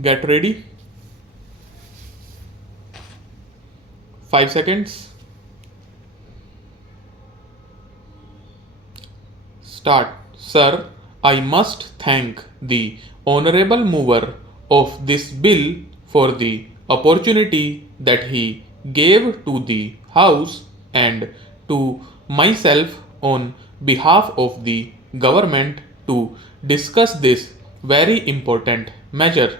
Get ready. 5 seconds. Start. Sir, I must thank the honorable mover of this bill for the opportunity that he gave to the House and to myself on behalf of the government to discuss this very important measure.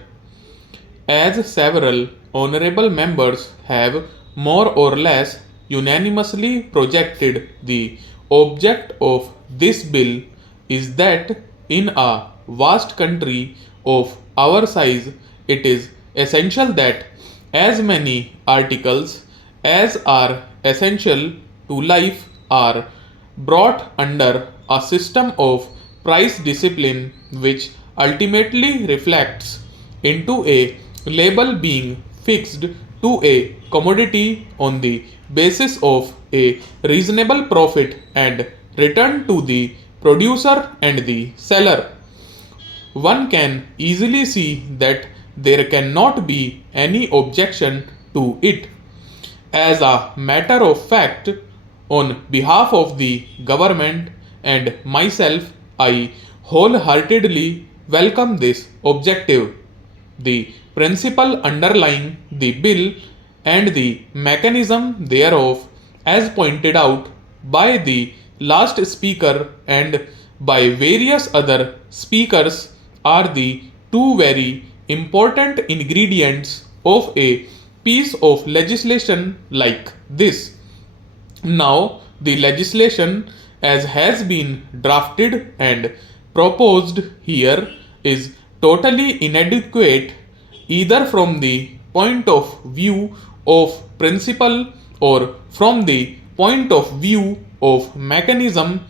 As several honorable members have more or less unanimously projected, the object of this bill is that in a vast country of our size, it is essential that as many articles as are essential to life are brought under a system of price discipline which ultimately reflects into a label being fixed to a commodity on the basis of a reasonable profit and return to the producer and the seller. One can easily see that there cannot be any objection to it. As a matter of fact, on behalf of the government and myself, I wholeheartedly welcome this objective. The principle underlying the bill and the mechanism thereof, as pointed out by the last speaker and by various other speakers, are the two very important ingredients of a piece of legislation like this. Now, the legislation as has been drafted and proposed here is totally inadequate either from the point of view of principle or from the point of view of mechanism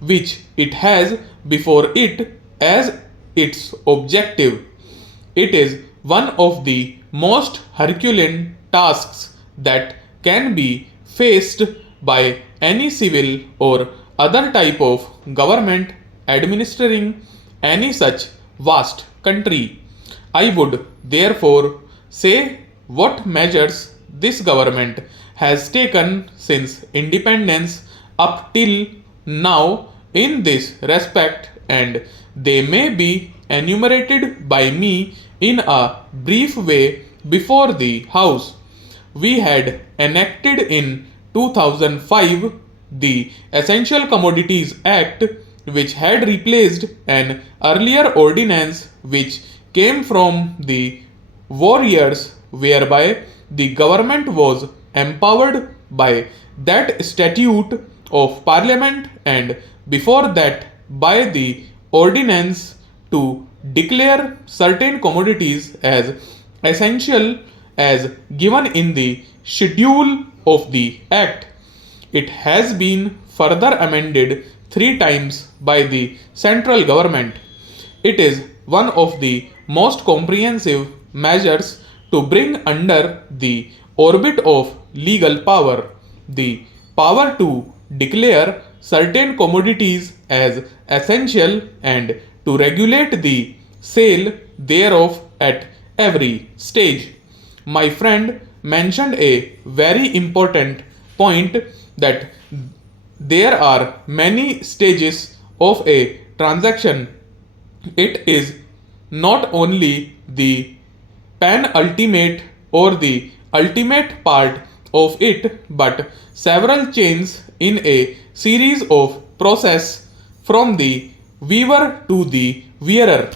which it has before it as its objective. It is one of the most Herculean tasks that can be faced by any civil or other type of government administering any such vast country. I would therefore say what measures this government has taken since independence up till now in this respect, and they may be enumerated by me in a brief way before the House. We had enacted in 2005 the Essential Commodities Act, which had replaced an earlier ordinance which came from the war years, whereby the government was empowered by that statute of parliament and before that by the ordinance to declare certain commodities as essential as given in the schedule of the act. It has been further amended 3 times by the central government. It is one of the most comprehensive measures to bring under the orbit of legal power the power to declare certain commodities as essential and to regulate the sale thereof at every stage. My friend mentioned a very important point that there are many stages of a transaction. It is not only the penultimate or the ultimate part of it, but several chains in a series of process from the weaver to the wearer.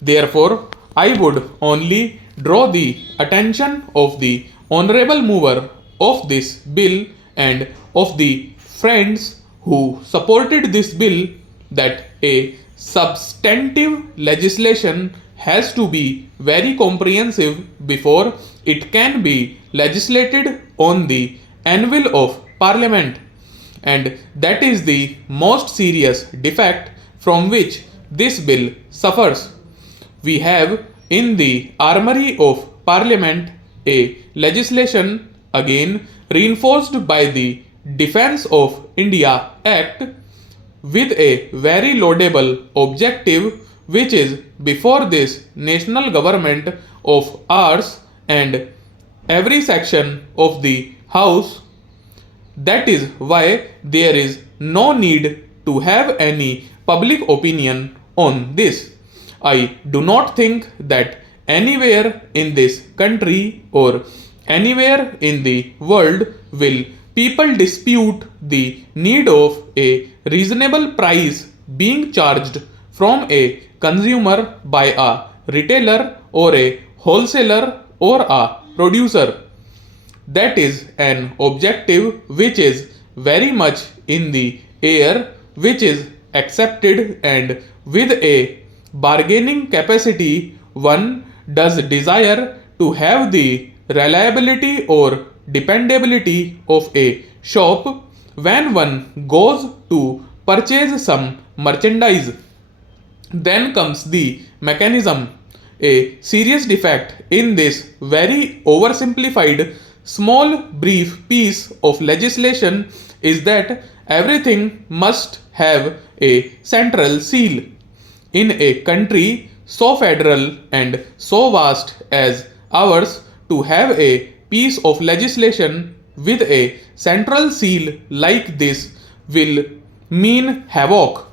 Therefore, I would only draw the attention of the honorable mover of this bill and of the friends who supported this bill that a substantive legislation has to be very comprehensive before it can be legislated on the anvil of parliament, and that is the most serious defect from which this bill suffers. We have in the armory of parliament a legislation again reinforced by the Defence of India Act with a very laudable objective which is before this national government of ours and every section of the house. That is why there is no need to have any public opinion on this. I do not think that anywhere in this country or anywhere in the world will people dispute the need of a reasonable price being charged from a consumer by a retailer or a wholesaler or a producer. That is an objective which is very much in the air, which is accepted, and with a bargaining capacity, one does desire to have the reliability or dependability of a shop when one goes to purchase some merchandise. Then comes the mechanism. A serious defect in this very oversimplified small brief piece of legislation is that everything must have a central seal. In a country so federal and so vast as ours, to have a piece of legislation with a central seal like this will mean havoc.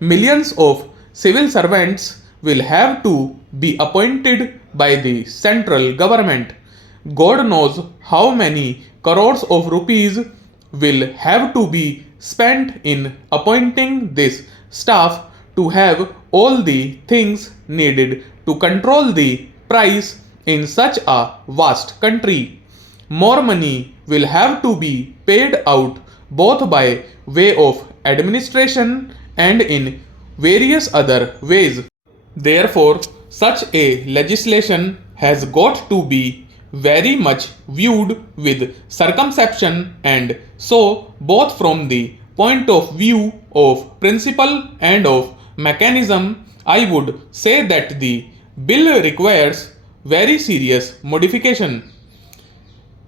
Millions of civil servants will have to be appointed by the central government. God knows how many crores of rupees will have to be spent in appointing this staff to have all the things needed to control the price in such a vast country. More money will have to be paid out both by way of administration and in various other ways. Therefore, such a legislation has got to be very much viewed with circumspection, and so both from the point of view of principle and of mechanism, I would say that the bill requires very serious modification.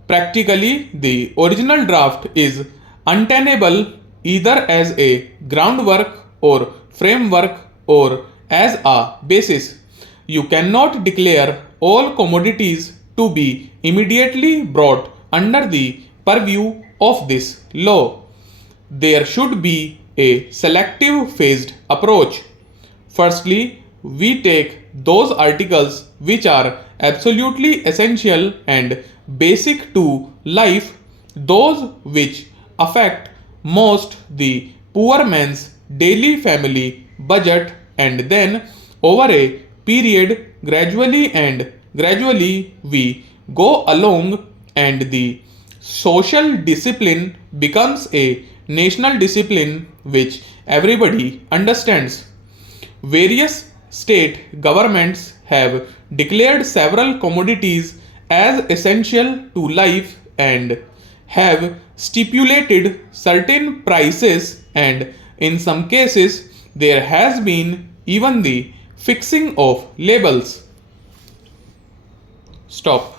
Practically, the original draft is untenable either as a groundwork or framework or as a basis. You cannot declare all commodities to be immediately brought under the purview of this law. There should be a selective phased approach. Firstly, we take those articles which are absolutely essential and basic to life, those which affect most the poor man's daily family budget, and then over a period gradually we go along and the social discipline becomes a national discipline which everybody understands. Various state governments have declared several commodities as essential to life and have stipulated certain prices, and in some cases there has been even the fixing of labels. Stop.